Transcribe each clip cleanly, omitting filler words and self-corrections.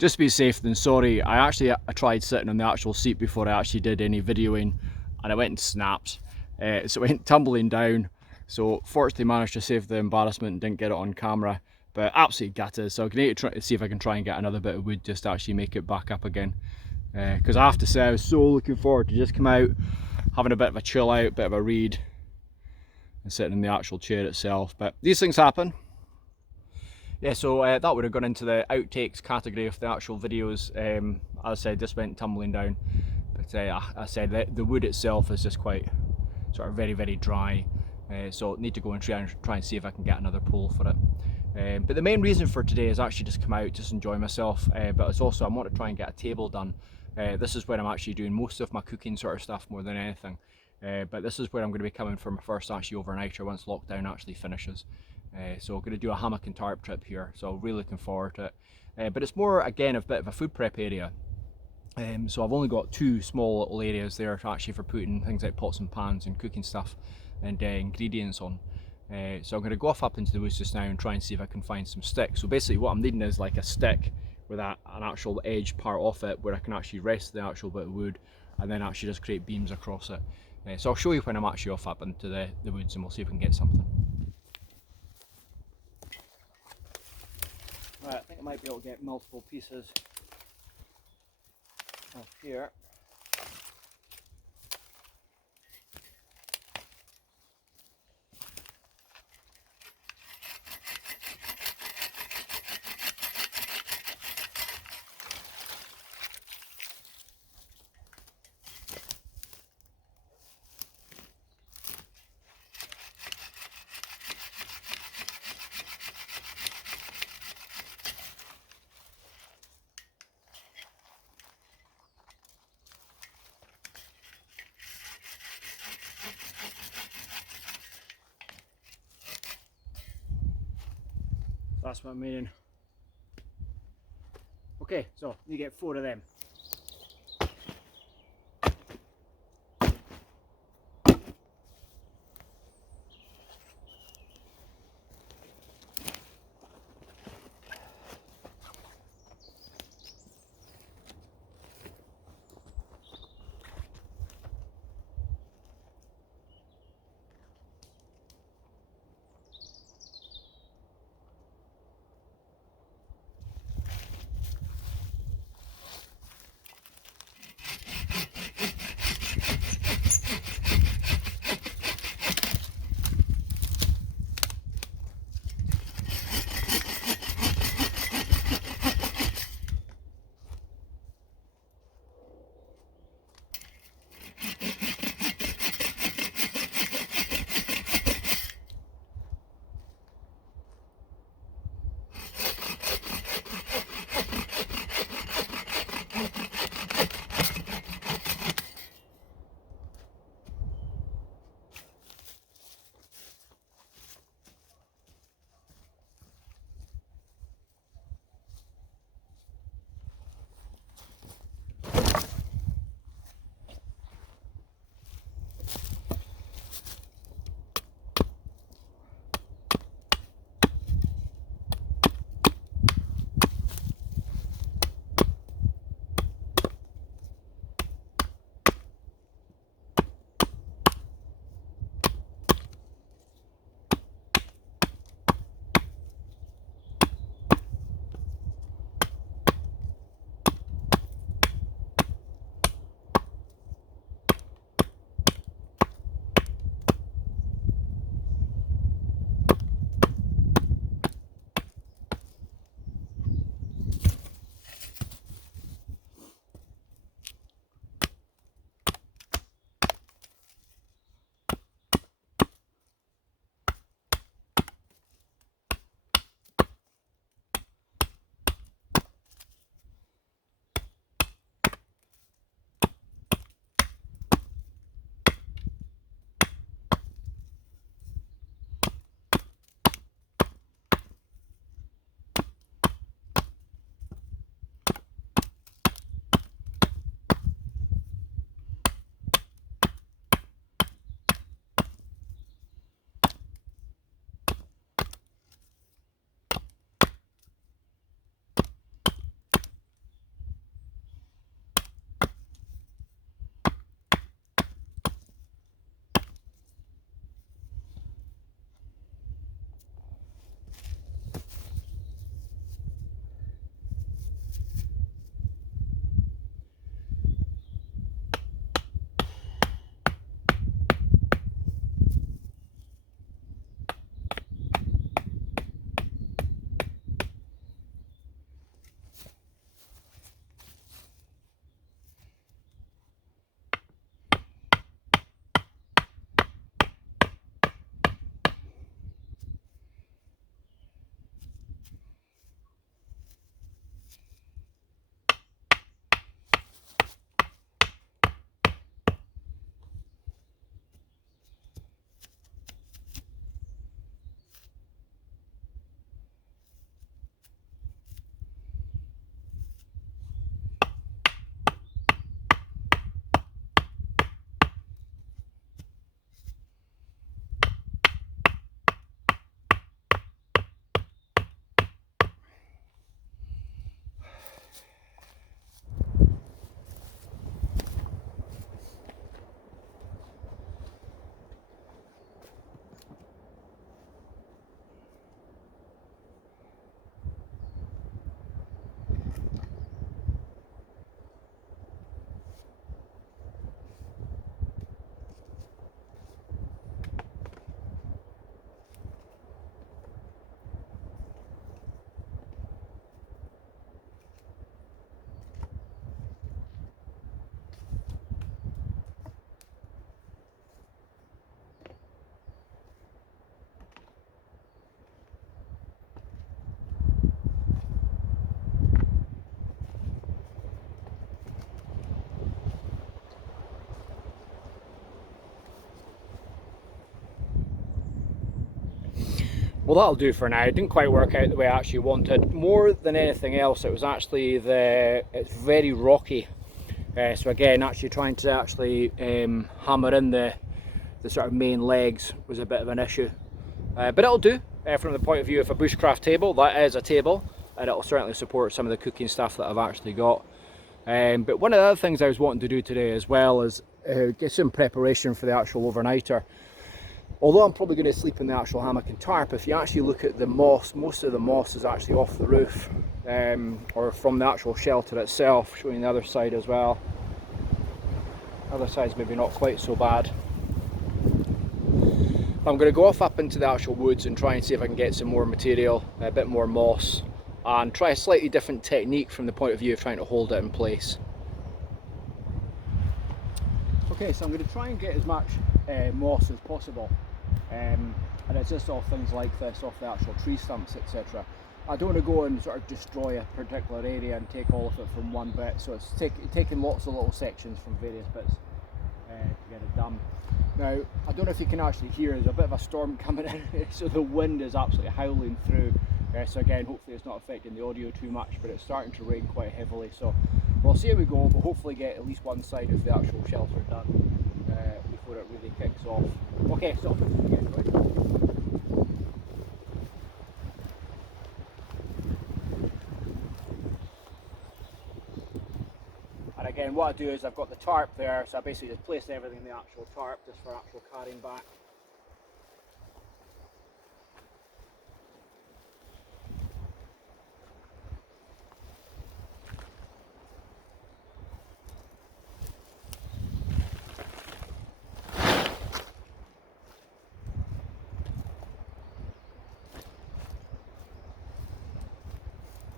just to be safe than sorry, I tried sitting on the actual seat before I actually did any videoing, and it went and snapped. So it went tumbling down. So fortunately managed to save the embarrassment and didn't get it on camera, but absolutely gutted. So I'm going to try to see if I can try and get another bit of wood just to actually make it back up again. Because I have to say I was so looking forward to just come out, having a bit of a chill out, bit of a read, and sitting in the actual chair itself. But these things happen. Yeah, so that would have gone into the outtakes category of the actual videos. As I said, just went tumbling down. But I said the wood itself is just quite sort of very, very dry. So need to go and try and see if I can get another pole for it. But the main reason for today is actually just come out, just enjoy myself. But it's also I want to try and get a table done. This is where I'm actually doing most of my cooking sort of stuff more than anything. But this is where I'm going to be coming for my first actually overnighter once lockdown actually finishes. So I'm going to do a hammock and tarp trip here, so really looking forward to it. But it's more again a bit of a food prep area. So I've only got two small little areas there actually for putting things like pots and pans and cooking stuff and ingredients on. So I'm going to go off up into the woods just now and try and see if I can find some sticks. So basically what I'm needing is like a stick with an actual edge part off it where I can actually rest the actual bit of wood and then actually just create beams across it. So I'll show you when I'm actually off up into the woods and we'll see if we can get something. Right, I think I might be able to get multiple pieces off here. That's what I'm meaning. Okay, so you get 4 of them. Well, that'll do for now. It didn't quite work out the way I actually wanted. More than anything else, it was actually it's very rocky. So again, actually trying to hammer in the sort of main legs was a bit of an issue. But it'll do from the point of view of a bushcraft table. That is a table, and it'll certainly support some of the cooking stuff that I've actually got. But one of the other things I was wanting to do today as well is get some preparation for the actual overnighter. Although I'm probably going to sleep in the actual hammock and tarp, if you actually look at the moss, most of the moss is actually off the roof, or from the actual shelter itself, showing the other side as well. The other side's maybe not quite so bad. I'm going to go off up into the actual woods and try and see if I can get some more material, a bit more moss, and try a slightly different technique from the point of view of trying to hold it in place. Okay, so I'm going to try and get as much moss as possible, and it's just off things like this, off the actual tree stumps, etc. I don't want to go and sort of destroy a particular area and take all of it from one bit, so it's taking lots of little sections from various bits to get it done. Now, I don't know if you can actually hear, there's a bit of a storm coming in, so the wind is absolutely howling through. So again, hopefully it's not affecting the audio too much, but it's starting to rain quite heavily, so we'll see how we go, but hopefully get at least one side of the actual shelter done before it really kicks off. Okay, so get going. And again, what I do is I've got the tarp there, so I basically just place everything in the actual tarp just for actual carrying back.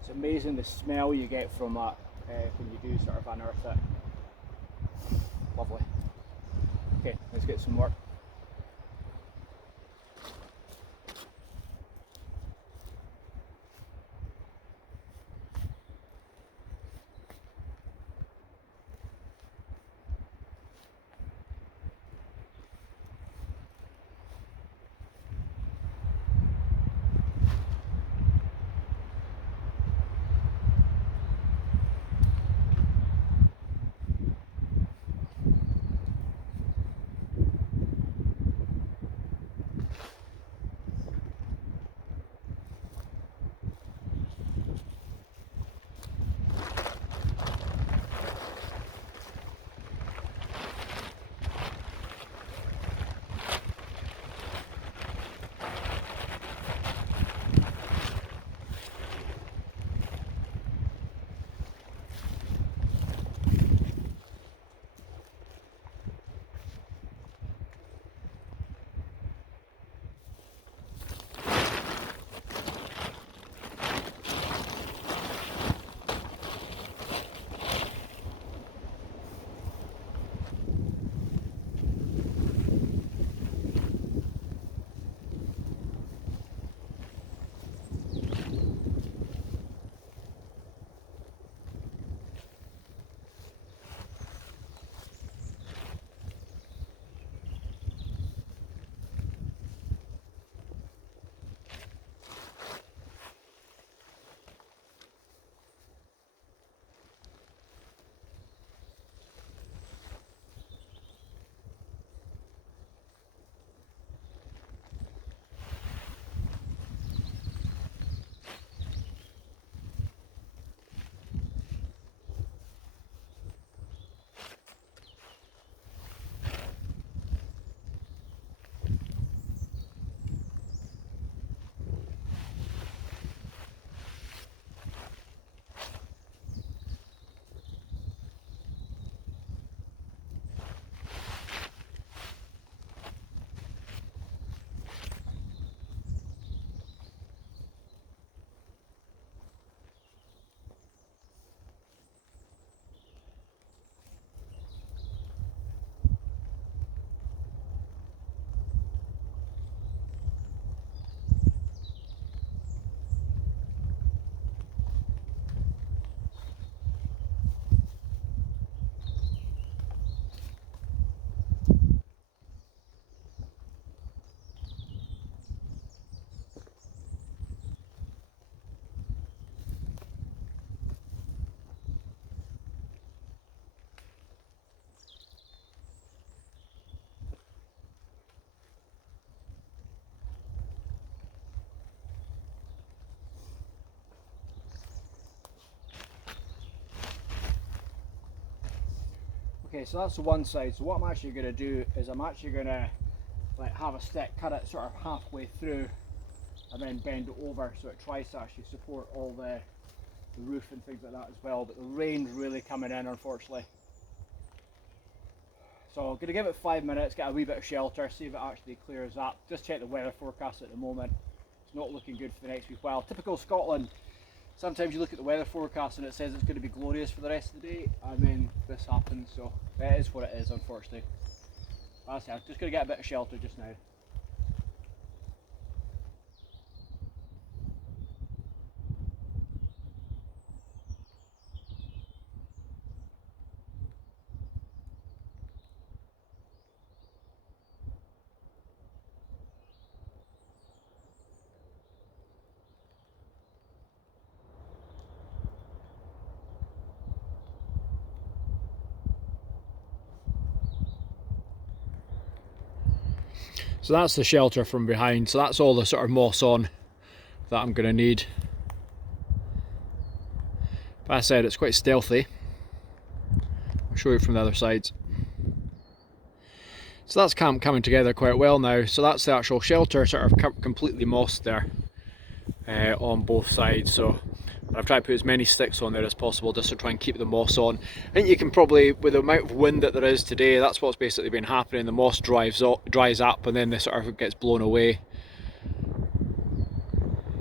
It's amazing the smell you get from that when you do sort of unearth it. Lovely. Okay, let's get some work. Okay, so that's the one side. So what I'm actually going to do is I'm actually going to like have a stick, cut it sort of halfway through, and then bend it over so it tries to actually support all the roof and things like that as well. But the rain's really coming in, unfortunately. So I'm going to give it 5 minutes, get a wee bit of shelter, see if it actually clears up. Just check the weather forecast at the moment. It's not looking good for the next week while. Typical Scotland. Sometimes you look at the weather forecast and it says it's going to be glorious for the rest of the day, and then this happens, so it is what it is, unfortunately. That's it, I'm just going to get a bit of shelter just now. So that's the shelter from behind, so that's all the sort of moss on that I'm going to need. But as I said, it's quite stealthy. I'll show you from the other side. So that's camp coming together quite well now. So that's the actual shelter, sort of completely mossed there on both sides. So I've tried to put as many sticks on there as possible just to try and keep the moss on. I think you can probably, with the amount of wind that there is today, that's what's basically been happening. The moss dries up and then this sort of gets blown away.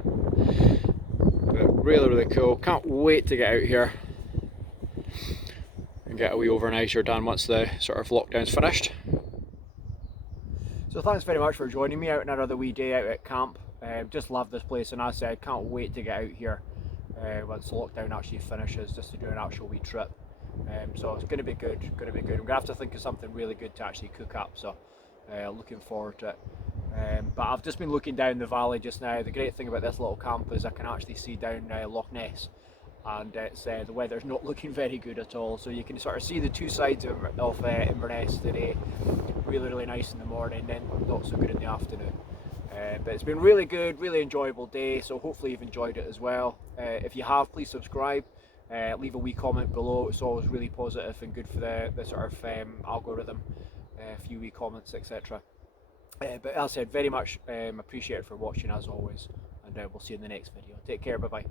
But really, really cool. Can't wait to get out here and get a wee overnighter done once the sort of lockdown's finished. So thanks very much for joining me out on another wee day out at camp. Just love this place, and as I said, can't wait to get out here once the lockdown actually finishes, just to do an actual wee trip. So it's going to be good, I'm going to have to think of something really good to actually cook up, so looking forward to it. But I've just been looking down the valley just now. The great thing about this little camp is I can actually see down Loch Ness, and it's the weather's not looking very good at all, so you can sort of see the two sides of Inverness today. Really nice in the morning, then not so good in the afternoon. But it's been really good, really enjoyable day, so hopefully you've enjoyed it as well. If you have, please subscribe, leave a wee comment below. It's always really positive and good for the sort of algorithm, a few wee comments, etc. But as I said, very much appreciated for watching as always, and we'll see you in the next video. Take care, bye bye.